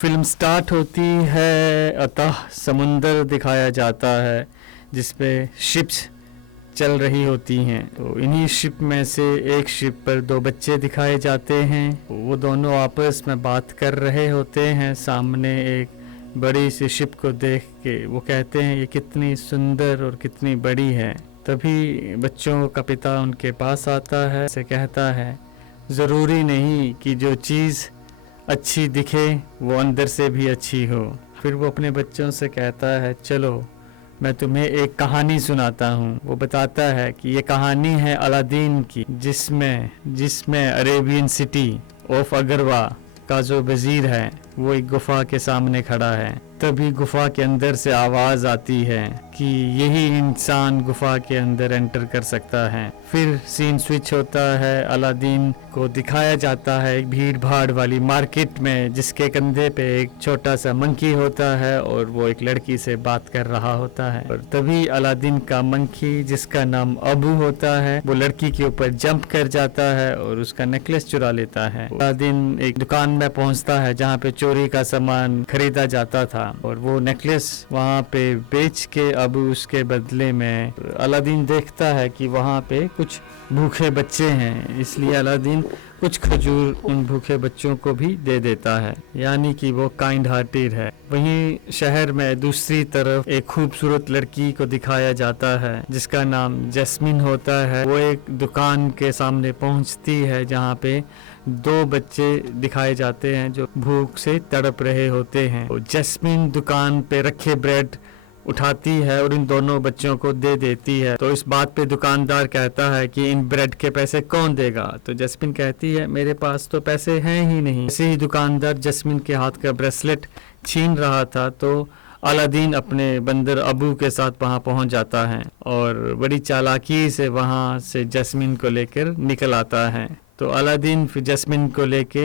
Film start होती है, अतः समुंदर दिखाया जाता है जिसपे शिप्स चल रही होती हैं। तो इन्हीं शिप में से एक शिप पर दो बच्चे दिखाए जाते हैं। वो दोनों आपस में बात कर रहे होते हैं। सामने एक बड़ी सी शिप को देख के वो कहते हैं ये कितनी सुंदर और कितनी बड़ी है। तभी बच्चों का पिता उनके पास आता है, से कहता है ज़रूरी नहीं कि जो चीज़ अच्छी दिखे वो अंदर से भी अच्छी हो। फिर वो अपने बच्चों से कहता है चलो मैं तुम्हें एक कहानी सुनाता हूँ। वो बताता है कि ये कहानी है अलादीन की, जिसमें अरेबियन सिटी ऑफ अगरवा का जो वजीर है वो एक गुफा के सामने खड़ा है। तभी गुफा के अंदर से आवाज़ आती है कि यही इंसान गुफा के अंदर एंटर कर सकता है। फिर सीन स्विच होता है, अलादीन को दिखाया जाता है एक भीड़ भाड़ वाली मार्केट में जिसके कंधे पे एक छोटा सा मंकी होता है और वो एक लड़की से बात कर रहा होता है। और तभी अलादीन का मंकी जिसका नाम अबू होता है वो लड़की के ऊपर जंप कर जाता है और उसका नेकलेस चुरा लेता है। अलादीन एक दुकान में पहुंचता है जहाँ पे चोरी का सामान खरीदा जाता था और वो नेकलेस वहाँ पे बेच के अब उसके बदले में अलादीन देखता है कि वहाँ पे कुछ भूखे बच्चे हैं, इसलिए अलादीन कुछ खजूर उन भूखे बच्चों को भी दे देता है, यानी कि वो काइंड हार्टेड है। वहीं शहर में दूसरी तरफ एक खूबसूरत लड़की को दिखाया जाता है जिसका नाम जैस्मिन होता है। वो एक दुकान के सामने पहुंचती है जहाँ पे दो बच्चे दिखाए जाते हैं जो भूख से तड़प रहे होते हैं। तो जैस्मिन दुकान पे रखे ब्रेड उठाती है और इन दोनों बच्चों को दे देती है। तो इस बात पे दुकानदार कहता है कि इन ब्रेड के पैसे कौन देगा। तो जैस्मिन कहती है मेरे पास तो पैसे हैं ही नहीं। ऐसे ही दुकानदार जैस्मिन के हाथ का ब्रेसलेट छीन रहा था तो अलादीन अपने बंदर अबू के साथ वहां पहुंच जाता है और बड़ी चालाकी से वहां से जैस्मिन को लेकर निकल आता है। तो अलादीन फिर जैस्मिन को लेके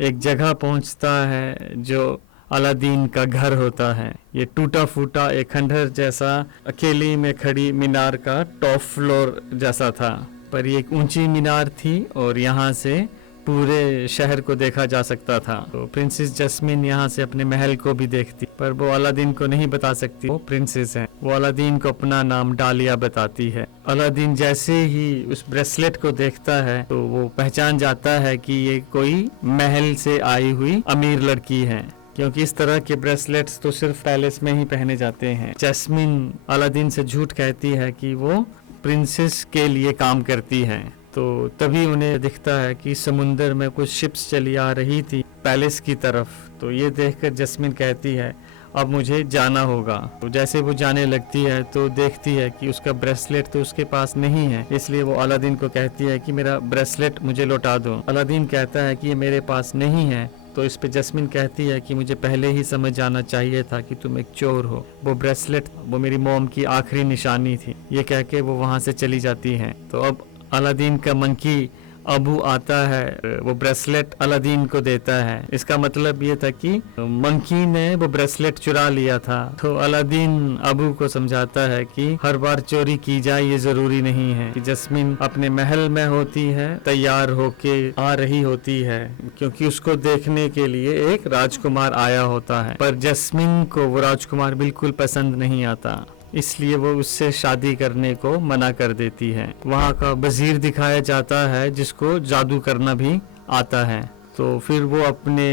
एक जगह पहुंचता है जो अलादीन का घर होता है। ये टूटा फूटा एक खंडहर जैसा अकेली में खड़ी मीनार का टॉप फ्लोर जैसा था, पर ये एक ऊंची मीनार थी और यहाँ से पूरे शहर को देखा जा सकता था। तो प्रिंसेस जैस्मिन यहाँ से अपने महल को भी देखती, पर वो अलादीन को नहीं बता सकती वो प्रिंसेस है। वो अलादीन को अपना नाम डालिया बताती है। अलादीन जैसे ही उस ब्रेसलेट को देखता है तो वो पहचान जाता है कि ये कोई महल से आई हुई अमीर लड़की है, क्योंकि इस तरह के ब्रेसलेट्स तो सिर्फ पैलेस में ही पहने जाते हैं। जैस्मिन अलादीन से झूठ कहती है कि वो प्रिंसेस के लिए काम करती है। तो तभी उन्हें दिखता है कि समुंदर में कुछ शिप्स चली आ रही थी पैलेस की तरफ। तो ये देखकर जैस्मिन कहती है अब मुझे जाना होगा। तो जैसे वो जाने लगती है तो देखती है कि उसका ब्रेसलेट तो उसके पास नहीं है, इसलिए वो अलादीन को कहती है कि मेरा ब्रेसलेट मुझे लौटा दो। अलादीन कहता है कि ये मेरे पास नहीं है। तो इस पे जैस्मिन कहती है कि मुझे पहले ही समझ जाना चाहिए था कि तुम एक चोर हो। वो ब्रेसलेट वो मेरी मॉम की आखिरी निशानी थी। ये कह के वो वहां से चली जाती है। तो अब अलादीन का मंकी अबू आता है, वो ब्रेसलेट अलादीन को देता है। इसका मतलब ये था कि मंकी ने वो ब्रेसलेट चुरा लिया था। तो अलादीन अबू को समझाता है कि हर बार चोरी की जाए ये जरूरी नहीं है, कि जैस्मिन अपने महल में होती है, तैयार होके आ रही होती है, क्योंकि उसको देखने के लिए एक राजकुमार आया होता है। पर जैस्मिन को वो राजकुमार बिल्कुल पसंद नहीं आता, इसलिए वो उससे शादी करने को मना कर देती है। वहाँ का वजीर दिखाया जाता है जिसको जादू करना भी आता है। तो फिर वो अपने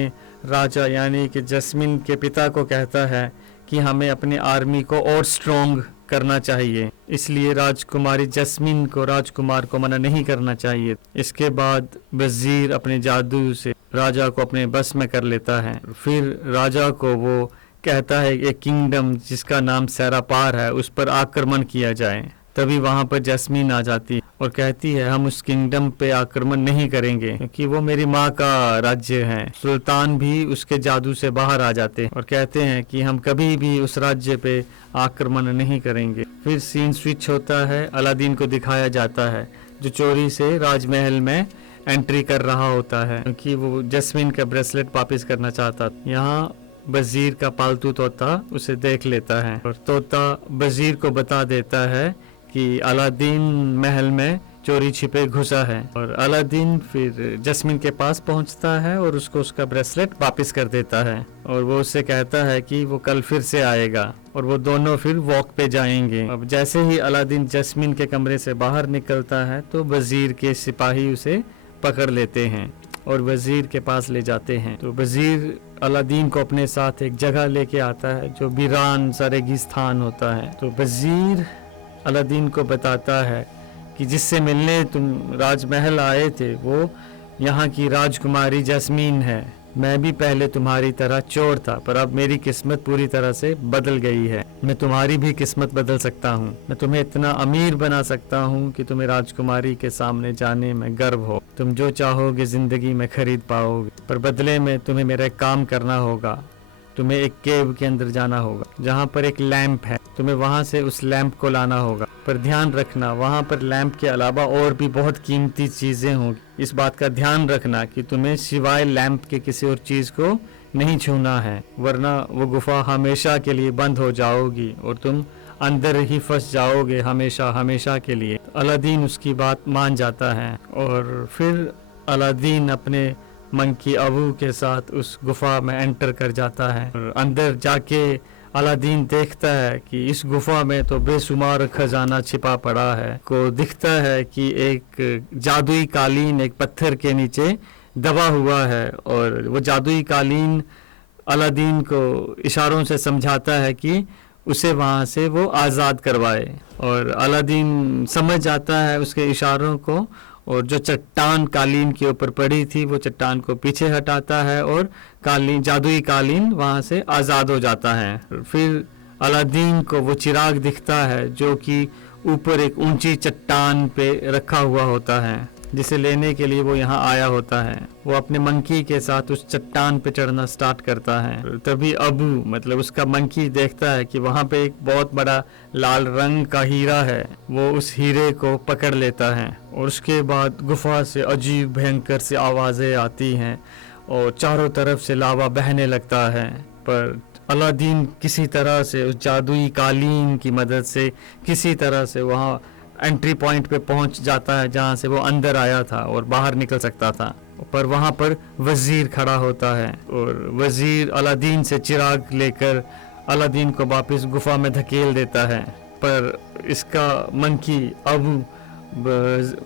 राजा यानी कि जैस्मिन के पिता को कहता है कि हमें अपनी आर्मी को और स्ट्रॉन्ग करना चाहिए, इसलिए राजकुमारी जैस्मिन को राजकुमार को मना नहीं करना चाहिए। इसके बाद वजीर अपने जादू से राजा को अपने बस में कर लेता है। फिर राजा को वो कहता है एक किंगडम जिसका नाम सैरापार है उस पर आक्रमण किया जाए। तभी वहां पर जैस्मिन आ जाती है और कहती है हम उस किंगडम पे आक्रमण नहीं करेंगे क्योंकि वो मेरी माँ का राज्य है। सुल्तान भी उसके जादू से बाहर आ जाते हैं और कहते हैं कि हम कभी भी उस राज्य पे आक्रमण नहीं करेंगे। फिर सीन स्विच होता है, अलादीन को दिखाया जाता है जो चोरी से राजमहल में एंट्री कर रहा होता है क्योंकि वो जैस्मिन का ब्रेसलेट वापस करना चाहता। यहाँ वजीर का पालतू तोता उसे देख लेता है और तोता वजीर को बता देता है कि अलादीन महल में चोरी छिपे घुसा है। और अलादीन फिर जस्मिन के पास पहुंचता है और उसको उसका ब्रेसलेट वापस कर देता है और वो उससे कहता है कि वो कल फिर से आएगा और वो दोनों फिर वॉक पे जाएंगे। अब जैसे ही अलादीन जस्मिन के कमरे से बाहर निकलता है तो वजीर के सिपाही उसे पकड़ लेते हैं और वजीर के पास ले जाते हैं। तो वजीर अलादीन को अपने साथ एक जगह लेके आता है जो वीरान सा रेगिस्तान होता है। तो वजीर अलादीन को बताता है कि जिससे मिलने तुम राजमहल आए थे वो यहाँ की राजकुमारी जस्मीन है। मैं भी पहले तुम्हारी तरह चोर था, पर अब मेरी किस्मत पूरी तरह से बदल गई है। मैं तुम्हारी भी किस्मत बदल सकता हूँ। मैं तुम्हें इतना अमीर बना सकता हूँ कि तुम्हें राजकुमारी के सामने जाने में गर्व हो। तुम जो चाहोगे जिंदगी में खरीद पाओगे, पर बदले में तुम्हें मेरा एक काम करना होगा। तुम्हें एक केव के अंदर जाना होगा जहाँ पर एक लैंप है। तुम्हें वहाँ से उस लैंप को लाना होगा, पर ध्यान रखना वहाँ पर लैंप के अलावा और भी बहुत कीमती चीजें होंगी। इस बात का ध्यान रखना कि तुम्हें सिवाय लैंप के किसी और चीज को नहीं छूना है, वरना वो गुफा हमेशा के लिए बंद हो जाओगी और तुम अंदर ही फंस जाओगे हमेशा हमेशा के लिए। अलादीन उसकी बात मान जाता है और फिर अलादीन अपने मंकी अबू के साथ उस गुफा में एंटर कर जाता है। और अंदर जाके अलादीन देखता है कि इस गुफा में तो बेशुमार खजाना छिपा पड़ा है। को दिखता है कि एक जादुई कालीन एक पत्थर के नीचे दबा हुआ है और वो जादुई कालीन अलादीन को इशारों से समझाता है कि उसे वहाँ से वो आज़ाद करवाए। और अलादीन समझ जाता है उसके इशारों को और जो चट्टान कालीन के ऊपर पड़ी थी वो चट्टान को पीछे हटाता है और कालीन जादुई कालीन वहाँ से आज़ाद हो जाता है। फिर अलादीन को वो चिराग दिखता है जो कि ऊपर एक ऊंची चट्टान पे रखा हुआ होता है, जिसे लेने के लिए वो यहाँ आया होता है। वो अपने मंकी के साथ उस चट्टान पे चढ़ना स्टार्ट करता है। तभी अबू मतलब उसका मंकी देखता है कि वहाँ पे एक बहुत बड़ा लाल रंग का हीरा है। वो उस हीरे को पकड़ लेता है और उसके बाद गुफा से अजीब भयंकर सी आवाज़ें आती हैं और चारों तरफ से लावा बहने लगता है। पर अलादीन किसी तरह से उस जादुई कालीन की मदद से किसी तरह से वहाँ एंट्री पॉइंट पे पहुंच जाता है जहां से वो अंदर आया था और बाहर निकल सकता था। पर वहां पर वजीर खड़ा होता है और वजीर अलादीन से चिराग लेकर अलादीन को वापस गुफा में धकेल देता है। पर इसका मंकी अबू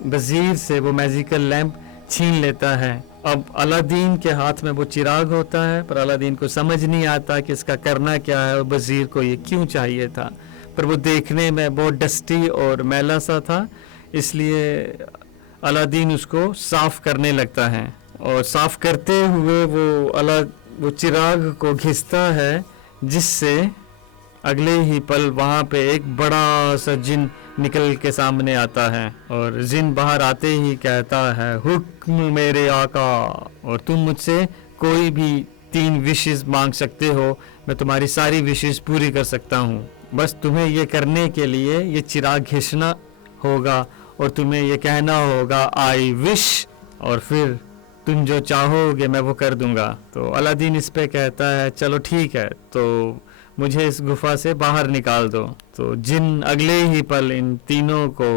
वजीर से वो मैजिकल लैंप छीन लेता है। अब अलादीन के हाथ में वो चिराग होता है, पर अलादीन को समझ नहीं आता कि इसका करना क्या है और वजीर को ये क्यों चाहिए था। पर वो देखने में बहुत डस्टी और मैला सा था, इसलिए अलादीन उसको साफ करने लगता है और साफ करते हुए वो चिराग को घिसता है, जिससे अगले ही पल वहाँ पे एक बड़ा सा जिन निकल के सामने आता है और जिन बाहर आते ही कहता है, हुक्म मेरे आका, और तुम मुझसे कोई भी 3 विशेस मांग सकते हो, मैं तुम्हारी सारी विशेस पूरी कर सकता हूँ। बस तुम्हें ये करने के लिए ये चिराग घिसना होगा और तुम्हें ये कहना होगा आई विश, और फिर तुम जो चाहोगे मैं वो कर दूंगा। तो अलादीन इस पे कहता है चलो ठीक है, तो मुझे इस गुफा से बाहर निकाल दो। तो जिन अगले ही पल इन तीनों को,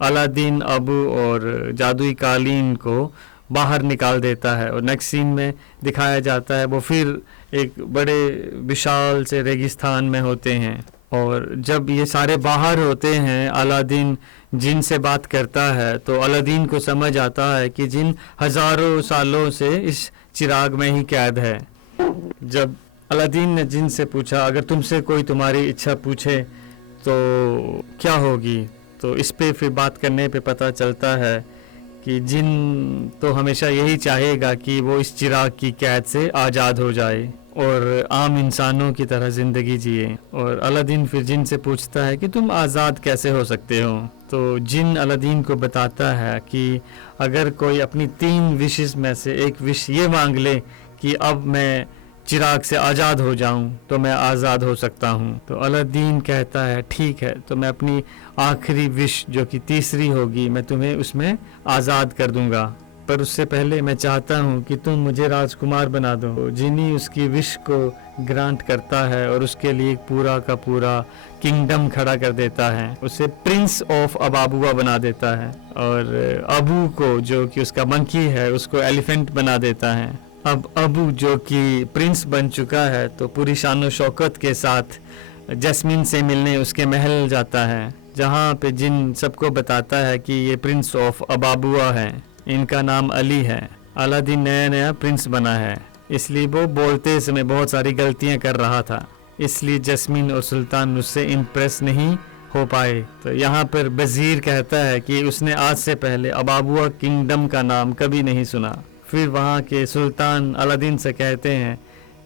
अलादीन, अबू और जादुई कालीन को बाहर निकाल देता है। और नेक्स्ट सीन में दिखाया जाता है वो फिर एक बड़े विशाल से रेगिस्तान में होते हैं और जब ये सारे बाहर होते हैं अलादीन जिन से बात करता है तो अलादीन को समझ आता है कि जिन हजारों सालों से इस चिराग में ही कैद है। जब अलादीन ने जिन से पूछा अगर तुमसे कोई तुम्हारी इच्छा पूछे तो क्या होगी, तो इस पे फिर बात करने पे पता चलता है कि जिन तो हमेशा यही चाहेगा कि वो इस चिराग की कैद से आज़ाद हो जाए और आम इंसानों की तरह ज़िंदगी जिए। और अलादीन फिर जिन से पूछता है कि तुम आज़ाद कैसे हो सकते हो, तो जिन अलादीन को बताता है कि अगर कोई अपनी 3 विशेस में से एक विश ये मांग ले कि अब मैं चिराग से आज़ाद हो जाऊं तो मैं आज़ाद हो सकता हूं। तो अलादीन कहता है ठीक है, तो मैं अपनी आखिरी विश जो कि तीसरी होगी मैं तुम्हें उसमें आज़ाद कर दूंगा, पर उससे पहले मैं चाहता हूँ कि तुम मुझे राजकुमार बना दो। तो जिनी उसकी विश को ग्रांट करता है और उसके लिए पूरा का पूरा किंगडम खड़ा कर देता है, उसे प्रिंस ऑफ अबाबुआ बना देता है और अबू को, जो कि उसका मंकी है, उसको एलिफेंट बना देता है। अब अबू जो कि प्रिंस बन चुका है तो पूरी शान और शौकत के साथ जैस्मिन से मिलने उसके महल जाता है, जहाँ पे जिन सबको बताता है कि ये प्रिंस ऑफ अबाबुआ है, इनका नाम अली है। अलादीन नया नया प्रिंस बना है, इसलिए वो बोलते समय बहुत सारी गलतियाँ कर रहा था, इसलिए जैस्मिन और सुल्तान उससे इम्प्रेस नहीं हो पाए। तो यहाँ पर वजीर कहता है कि उसने आज से पहले अबाबुआ किंगडम का नाम कभी नहीं सुना। फिर वहाँ के सुल्तान अलादीन से कहते हैं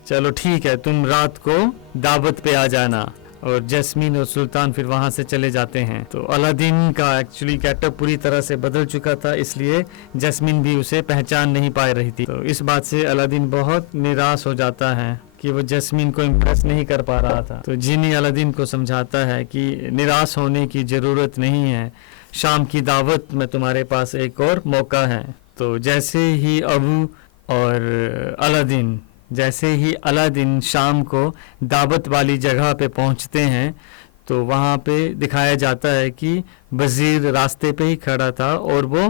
चलो ठीक है, तुम रात को दावत पे आ जाना, और जैस्मिन और सुल्तान फिर वहाँ से चले जाते हैं। तो अलादीन का एक्चुअली गेटअप पूरी तरह से बदल चुका था, इसलिए जैस्मिन भी उसे पहचान नहीं पा रही थी। तो इस बात से अलादीन बहुत निराश हो जाता है कि वो जैस्मिन को इम्प्रेस नहीं कर पा रहा था। तो जिनी अलादीन को समझाता है कि निराश होने की ज़रूरत नहीं है, शाम की दावत में तुम्हारे पास एक और मौका है। तो जैसे ही अलादीन शाम को दावत वाली जगह पे पहुंचते हैं तो वहाँ पे दिखाया जाता है कि वजीर रास्ते पे ही खड़ा था और वो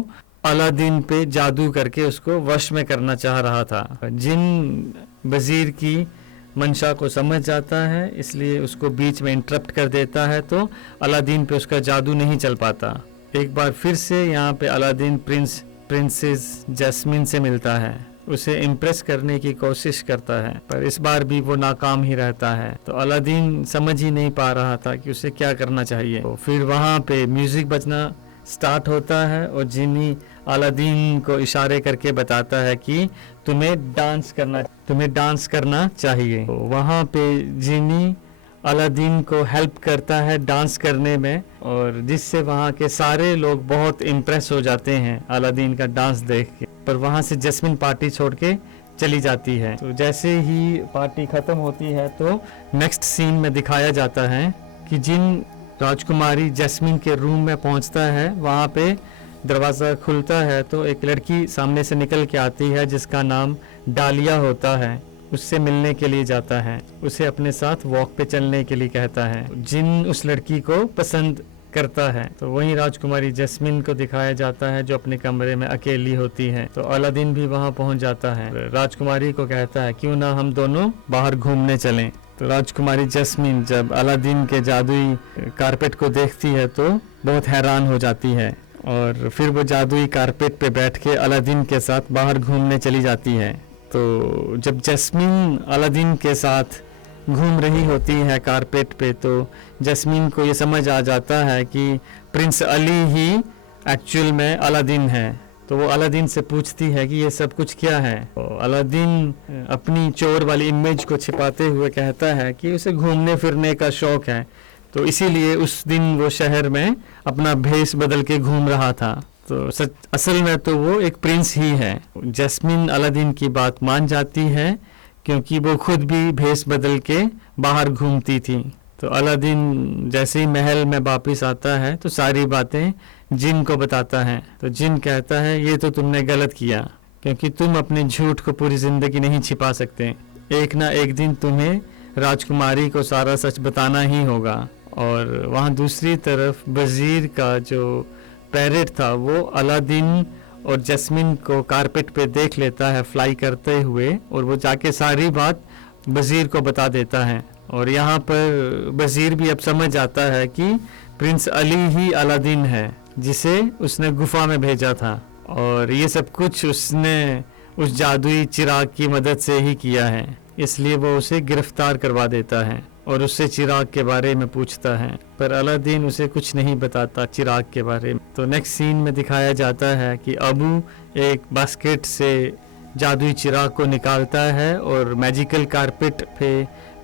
अलादीन पे जादू करके उसको वश में करना चाह रहा था। जिन वजीर की मंशा को समझ जाता है, इसलिए उसको बीच में इंटरप्ट कर देता है, तो अलादीन पे उसका जादू नहीं चल पाता। एक बार फिर से यहाँ पे अलादीन प्रिंसेस जैस्मिन से मिलता है, उसे इम्प्रेस करने की कोशिश करता है, पर इस बार भी वो नाकाम ही रहता है। तो अलादीन समझ ही नहीं पा रहा था कि उसे क्या करना चाहिए। तो फिर वहाँ पे म्यूजिक बजना स्टार्ट होता है और जिनी अलादीन को इशारे करके बताता है कि तुम्हें डांस करना चाहिए। तो वहाँ पे जिनी अलादीन को हेल्प करता है डांस करने में, और जिससे वहाँ के सारे लोग बहुत इम्प्रेस हो जाते हैं अलादीन का डांस देख के। पर वहाँ से जैस्मिन पार्टी छोड़ के चली जाती है। तो जैसे ही पार्टी खत्म होती है तो नेक्स्ट सीन में दिखाया जाता है कि जिन राजकुमारी जैस्मिन के रूम में पहुँचता है, वहाँ पे दरवाज़ा खुलता है तो एक लड़की सामने से निकल के आती है जिसका नाम डालिया होता है। उससे मिलने के लिए जाता है, उसे अपने साथ वॉक पे चलने के लिए कहता है। जिन उस लड़की को पसंद करता है। तो वहीं राजकुमारी जैस्मिन को दिखाया जाता है जो अपने कमरे में अकेली होती है। तो अलादीन भी वहां पहुंच जाता है, राजकुमारी को कहता है क्यों ना हम दोनों बाहर घूमने चलें। तो राजकुमारी जैस्मिन जब अलादीन के जादुई कारपेट को देखती है तो बहुत हैरान हो जाती है, और फिर वो जादुई कारपेट पे बैठ के अलादीन के साथ बाहर घूमने चली जाती है। तो जब जैस्मिन अलादीन के साथ घूम रही होती है कारपेट पे, तो जैस्मिन को ये समझ आ जाता है कि प्रिंस अली ही एक्चुअल में अलादीन है। तो वो अलादीन से पूछती है कि ये सब कुछ क्या है। तो अलादीन अपनी चोर वाली इमेज को छिपाते हुए कहता है कि उसे घूमने फिरने का शौक है, तो इसीलिए उस दिन वो शहर में अपना भेष बदल के घूम रहा था। तो असल में तो वो एक प्रिंस ही है। जैस्मिन अलादीन की बात मान जाती है क्योंकि वो खुद भी भेष बदल के बाहर घूमती थी। तो अलादीन जैसे ही महल में वापस आता है तो सारी बातें जिन को बताता है। तो जिन कहता है ये तो तुमने गलत किया, क्योंकि तुम अपने झूठ को पूरी जिंदगी नहीं छिपा सकते। एक ना एक दिन तुम्हें राजकुमारी को सारा सच बताना ही होगा। और वहाँ दूसरी तरफ वजीर का जो पैरेट था वो अलादीन और जैस्मिन को कारपेट पे देख लेता है फ्लाई करते हुए, और वो जाके सारी बात वजीर को बता देता है। और यहाँ पर वजीर भी अब समझ आता है कि प्रिंस अली ही अलादीन है जिसे उसने गुफा में भेजा था, और ये सब कुछ उसने उस जादुई चिराग की मदद से ही किया है। इसलिए वो उसे गिरफ्तार करवा देता है और उससे चिराग के बारे में पूछता है, पर अलादीन उसे कुछ नहीं बताता चिराग के बारे में। तो नेक्स्ट सीन में दिखाया जाता है कि अबू एक बास्केट से जादुई चिराग को निकालता है और मैजिकल कारपेट पे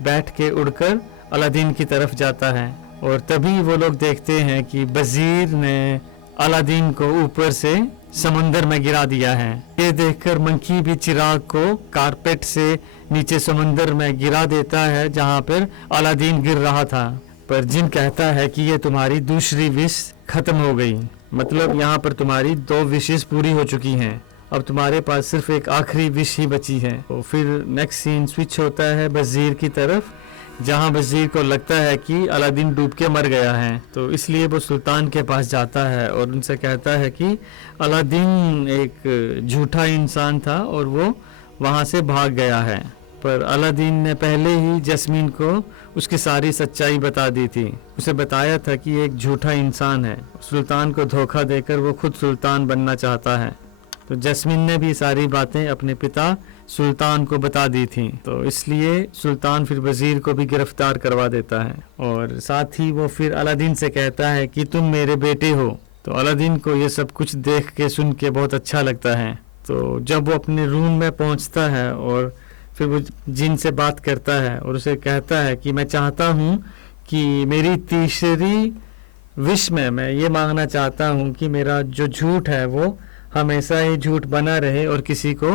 बैठ के उड़कर अलादीन की तरफ जाता है। और तभी वो लोग देखते हैं कि वजीर ने अलादीन को ऊपर से समुंदर में गिरा दिया है। ये देखकर मंकी भी चिराग को कारपेट से नीचे समुंदर में गिरा देता है जहाँ पर अलादीन गिर रहा था। पर जिन कहता है कि ये तुम्हारी दूसरी विश खत्म हो गई, मतलब यहाँ पर तुम्हारी 2 विशेष पूरी हो चुकी हैं, अब तुम्हारे पास सिर्फ एक आखिरी विश ही बची है। तो फिर नेक्स्ट सीन स्विच होता है वजीर की तरफ, जहां वजीर को लगता है कि अलादीन डूब के मर गया है। तो इसलिए वो सुल्तान के पास जाता है और उनसे कहता है कि अलादीन एक झूठा इंसान था और वो वहां से भाग गया है। पर अलादीन ने पहले ही जैस्मीन को उसकी सारी सच्चाई बता दी थी। उसे बताया था कि ये एक झूठा इंसान है, सुल्तान को धोखा देकर वो खुद सुल्तान बनना चाहता है। तो जैस्मीन ने भी सारी बातें अपने पिता सुल्तान को बता दी थी। तो इसलिए सुल्तान फिर वजीर को भी गिरफ्तार करवा देता है और साथ ही वो फिर अलादीन से कहता है कि तुम मेरे बेटे हो। तो अलादीन को ये सब कुछ देख के सुन के बहुत अच्छा लगता है। तो जब वो अपने रूम में पहुंचता है और फिर वो जिन से बात करता है और उसे कहता है कि मैं चाहता हूँ कि मेरी तीसरी विश में मैं ये मांगना चाहता हूँ कि मेरा जो झूठ है वो हमेशा ही झूठ बना रहे और किसी को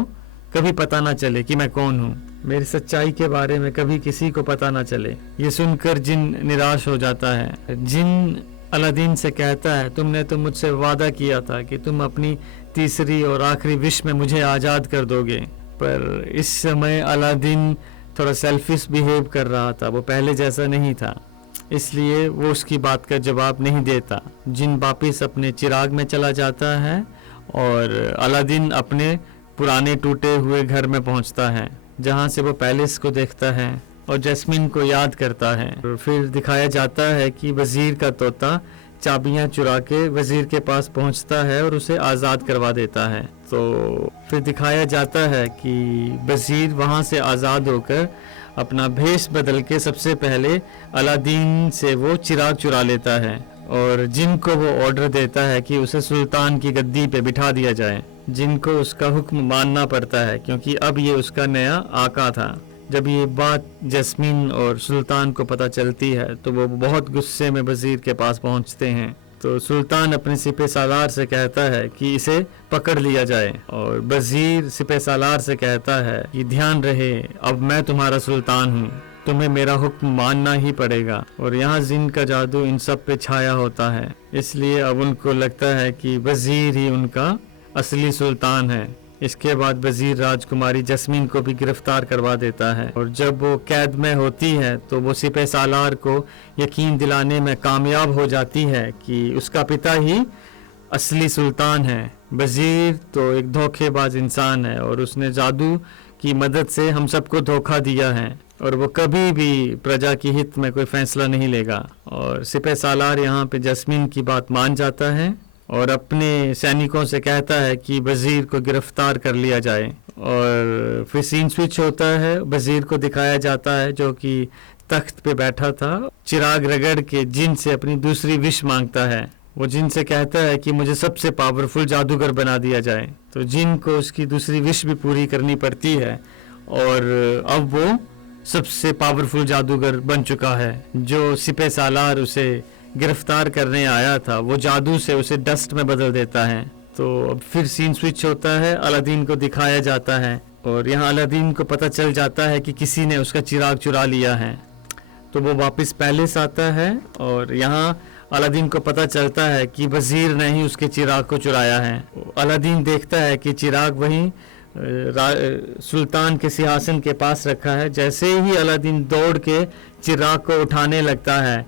कभी पता ना चले कि मैं कौन हूँ। मेरी सच्चाई के बारे में कभी किसी को पता ना चले। ये सुनकर जिन निराश हो जाता है। जिन अलादीन से कहता है तुमने तो मुझसे वादा किया था कि तुम अपनी तीसरी और आखिरी विश में मुझे आज़ाद कर दोगे। पर इस समय अलादीन थोड़ा सेल्फिश बिहेव कर रहा था, वो पहले जैसा नहीं था, इसलिए वो उसकी बात का जवाब नहीं देता। जिन वापिस अपने चिराग में चला जाता है और अलादीन अपने पुराने टूटे हुए घर में पहुंचता है, जहां से वो पैलेस को देखता है और जैस्मीन को याद करता है। और फिर दिखाया जाता है कि वजीर का तोता चाबियां चुरा के वजीर के पास पहुंचता है और उसे आज़ाद करवा देता है। तो फिर दिखाया जाता है कि वजीर वहां से आज़ाद होकर अपना भेष बदल के सबसे पहले अलादीन से वो चिराग चुरा लेता है और जिनको वो ऑर्डर देता है कि उसे सुल्तान की गद्दी पे बिठा दिया जाए। जिनको उसका हुक्म मानना पड़ता है क्योंकि अब ये उसका नया आका था। जब ये बात जैस्मीन और सुल्तान को पता चलती है तो वो बहुत गुस्से में वजीर के पास पहुंचते हैं। तो सुल्तान अपने सिपह सालार से कहता है कि इसे पकड़ लिया जाए और वजीर सिपह सालार से कहता है कि ध्यान रहे, अब मैं तुम्हारा सुल्तान हूँ, तुम्हें मेरा हुक्म मानना ही पड़ेगा। और यहाँ जिन का जादू इन सब पे छाया होता है, इसलिए अब उनको लगता है कि वजीर ही उनका असली सुल्तान है। इसके बाद वजीर राजकुमारी जैस्मीन को भी गिरफ्तार करवा देता है और जब वो कैद में होती है तो वो सिपह सालार को यकीन दिलाने में कामयाब हो जाती है कि उसका पिता ही असली सुल्तान है। वजीर तो एक धोखेबाज इंसान है और उसने जादू की मदद से हम सबको धोखा दिया है और वो कभी भी प्रजा की हित में कोई फैसला नहीं लेगा। और सिपह सालार यहाँ पे जैस्मीन की बात मान जाता है और अपने सैनिकों से कहता है कि वजीर को गिरफ्तार कर लिया जाए। और फिर सीन स्विच होता है, वजीर को दिखाया जाता है जो कि तख्त पे बैठा था, चिराग रगड़ के जिन से अपनी दूसरी विश मांगता है। वो जिन से कहता है कि मुझे सबसे पावरफुल जादूगर बना दिया जाए। तो जिन को उसकी दूसरी विश भी पूरी करनी पड़ती है और अब वो सबसे पावरफुल जादूगर बन चुका है। जो सिपह सालार उसे गिरफ्तार करने आया था वो जादू से उसे डस्ट में बदल देता है। तो अब फिर सीन स्विच होता है, अलादीन को दिखाया जाता है और यहाँ अलादीन को पता चल जाता है कि किसी ने उसका चिराग चुरा लिया है। तो वो वापस पैलेस आता है और यहाँ अलादीन को पता चलता है कि वजीर ने ही उसके चिराग को चुराया है। अलादीन देखता है कि चिराग वहीं सुल्तान के सिंहासन के पास रखा है। जैसे ही अलादीन दौड़ के चिराग को उठाने लगता है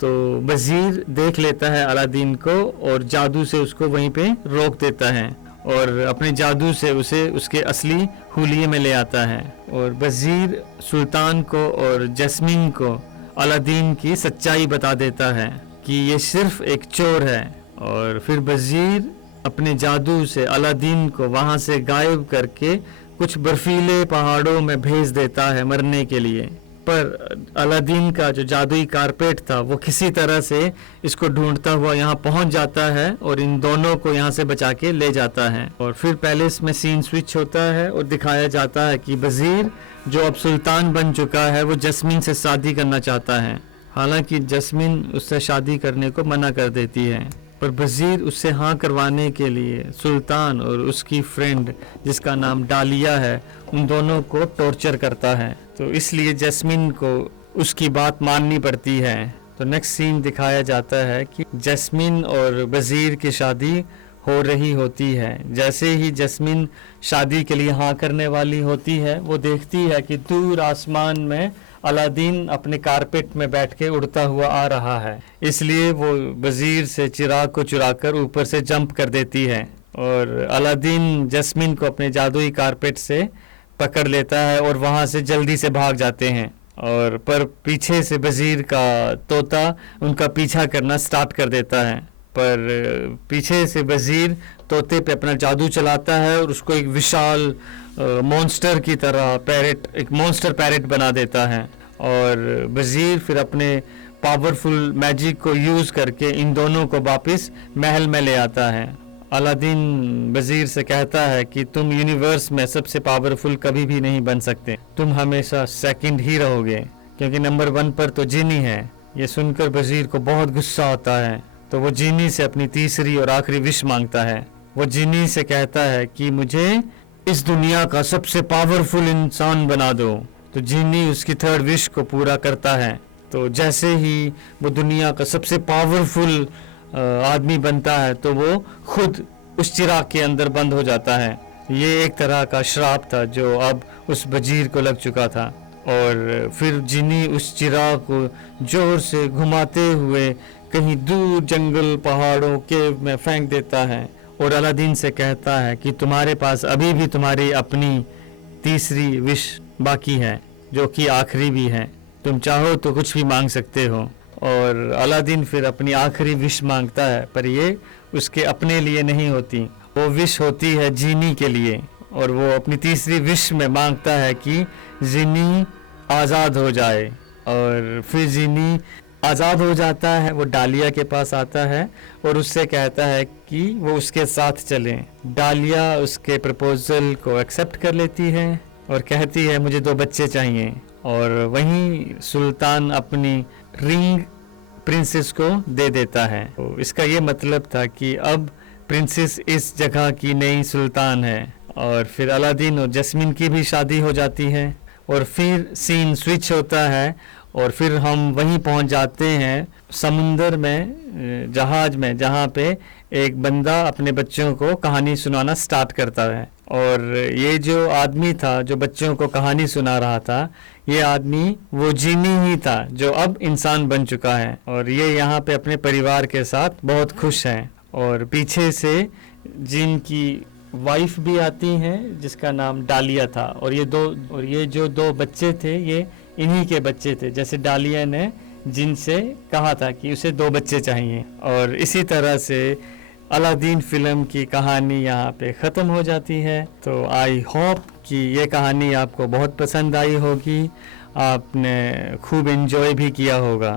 तो वजीर देख लेता है अलादीन को और जादू से उसको वहीं पे रोक देता है और अपने जादू से उसे उसके असली हुलिये में ले आता है। और वजीर सुल्तान को और जैस्मीन को अलादीन की सच्चाई बता देता है कि ये सिर्फ एक चोर है। और फिर वजीर अपने जादू से अलादीन को वहां से गायब करके कुछ बर्फीले पहाड़ों में भेज देता है मरने के लिए। पर अलादीन का जो जादुई कारपेट था वो किसी तरह से इसको ढूंढता हुआ यहाँ पहुँच जाता है और इन दोनों को यहाँ से बचा के ले जाता है। और फिर पैलेस में सीन स्विच होता है और दिखाया जाता है कि वजीर जो अब सुल्तान बन चुका है वो जैस्मीन से शादी करना चाहता है। हालांकि जैस्मीन उससे शादी करने को मना कर देती है, पर वजीर उससे हाँ करवाने के लिए सुल्तान और उसकी फ्रेंड जिसका नाम डालिया है उन दोनों को टॉर्चर करता है। तो इसलिए जैस्मीन को उसकी बात माननी पड़ती है। तो नेक्स्ट सीन दिखाया जाता है कि जैस्मीन और वजीर की शादी हो रही होती है। जैसे ही जस्मिन शादी के लिए हाँ करने वाली होती है, वो देखती है कि दूर आसमान में अलादीन अपने कारपेट में बैठ के उड़ता हुआ आ रहा है। इसलिए वो वजीर से चिराग को चुराकर ऊपर से जंप कर देती है और अलादीन जस्मिन को अपने जादुई कारपेट से पकड़ लेता है और वहाँ से जल्दी से भाग जाते हैं। और पर पीछे से वजीर का तोता उनका पीछा करना स्टार्ट कर देता है, पर पीछे से वजीर तोते पे अपना जादू चलाता है और उसको एक विशाल मॉन्स्टर की तरह एक मॉन्स्टर पैरेट बना देता है। और वजीर फिर अपने पावरफुल मैजिक को यूज़ करके इन दोनों को वापस महल में ले आता है। अलादीन वजीर से कहता है कि तुम यूनिवर्स में सबसे पावरफुल कभी भी नहीं बन सकते, तुम हमेशा सेकंड ही रहोगे, क्योंकि नंबर 1 पर तो जिनी है। ये सुनकर वजीर को बहुत गुस्सा आता है, तो वो जिनी से अपनी तीसरी और आखिरी विश मांगता है। वो जिनी से कहता है कि मुझे इस दुनिया का सबसे पावरफुल इंसान बना दो। तो जिनी उसकी थर्ड विश को पूरा करता है। तो जैसे ही वो दुनिया का सबसे पावरफुल आदमी बनता है, तो वो खुद उस चिराग के अंदर बंद हो जाता है। ये एक तरह का श्राप था जो अब उस वजीर को लग चुका था। और फिर जिनी उस चिराग को जोर से घुमाते हुए कहीं दूर जंगल, पहाड़ों, केव में फेंक देता है और अलादीन से कहता है कि तुम्हारे पास अभी भी तुम्हारी अपनी तीसरी विश बाकी है, जो कि आखिरी भी है। तुम चाहो तो कुछ भी मांग सकते हो। और अलादीन फिर अपनी आखिरी विश मांगता है, पर ये उसके अपने लिए नहीं होती, वो विश होती है जिनी के लिए। और वो अपनी तीसरी विश में मांगता है कि जिनी आज़ाद हो जाए। और फिर जिनी आज़ाद हो जाता है। वो डालिया के पास आता है और उससे कहता है कि वो उसके साथ चले। डालिया उसके प्रपोजल को एक्सेप्ट कर लेती है और कहती है मुझे 2 बच्चे चाहिए। और वहीं सुल्तान अपनी रिंग प्रिंसेस को दे देता है। तो इसका ये मतलब था कि अब प्रिंसेस इस जगह की नई सुल्तान है। और फिर अलादीन और जस्मिन की भी शादी हो जाती है और फिर सीन स्विच होता है और फिर हम वहीं पहुंच जाते हैं समुंदर में, जहाज में, जहाँ पे एक बंदा अपने बच्चों को कहानी सुनाना स्टार्ट करता है। और ये जो आदमी था जो बच्चों को कहानी सुना रहा था, ये आदमी वो जिनी ही था जो अब इंसान बन चुका है। और ये यहाँ पे अपने परिवार के साथ बहुत खुश हैं। और पीछे से जिन की वाइफ भी आती हैं जिसका नाम डालिया था। और ये जो 2 बच्चे थे ये इन्हीं के बच्चे थे, जैसे डालिया ने जिनसे कहा था कि उसे 2 बच्चे चाहिए। और इसी तरह से अलादीन फिल्म की कहानी यहाँ पे ख़त्म हो जाती है। तो आई होप कि ये कहानी आपको बहुत पसंद आई होगी, आपने खूब एंजॉय भी किया होगा।